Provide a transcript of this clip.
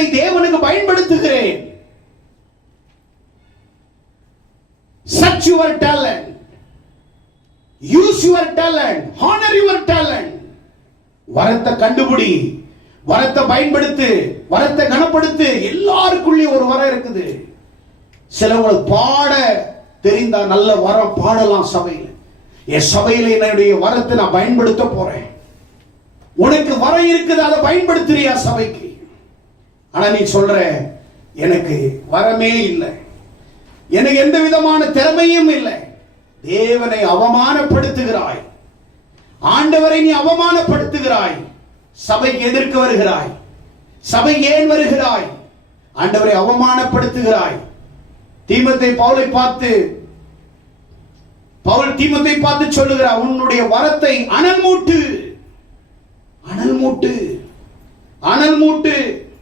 வரத்தை தேவனுக்கு பயன்படுத்துகிறேன். Search your talent. Use your talent. Honor your talent. வரத்தை கண்டுபிடி, வரத்தை பயன்படுத்து, வரத்தை கனப்படுத்து. எல்லாருக்குள்ளேயும் ஒரு வரம் இருக்குது. சிலவங்களுக்கு பாட தெரிந்தா நல்ல வரம் பாடலாம் சபையில். என் சபையில் என்னுடைய வரத்தை நான் பயன்படுத்த போறேன். உனக்கு வரம் இருக்குது, அதை பயன்படுத்துறியா சபைக்கு? ஆனா நீ சொல்ற எனக்கு வரமே இல்லை, எனக்கு எந்த விதமான திறமையும் இல்லை. தேவனை அவமானப்படுத்துகிறாய், ஆண்டவரை நீ அவமானப்படுத்துகிறாய். சபைக்கு எதிர்க்க வருகிறாய். சபை ஏன் வருகிறாய்? ஆண்டவரை அவமானப்படுத்துகிறாய். பவுல் தீமோத்தேயுவை பார்த்து சொல்லுகிறார், உன்னுடைய வரத்தை அனல் மூட்டு, அனல் மூட்டு, அனல் மூட்டு.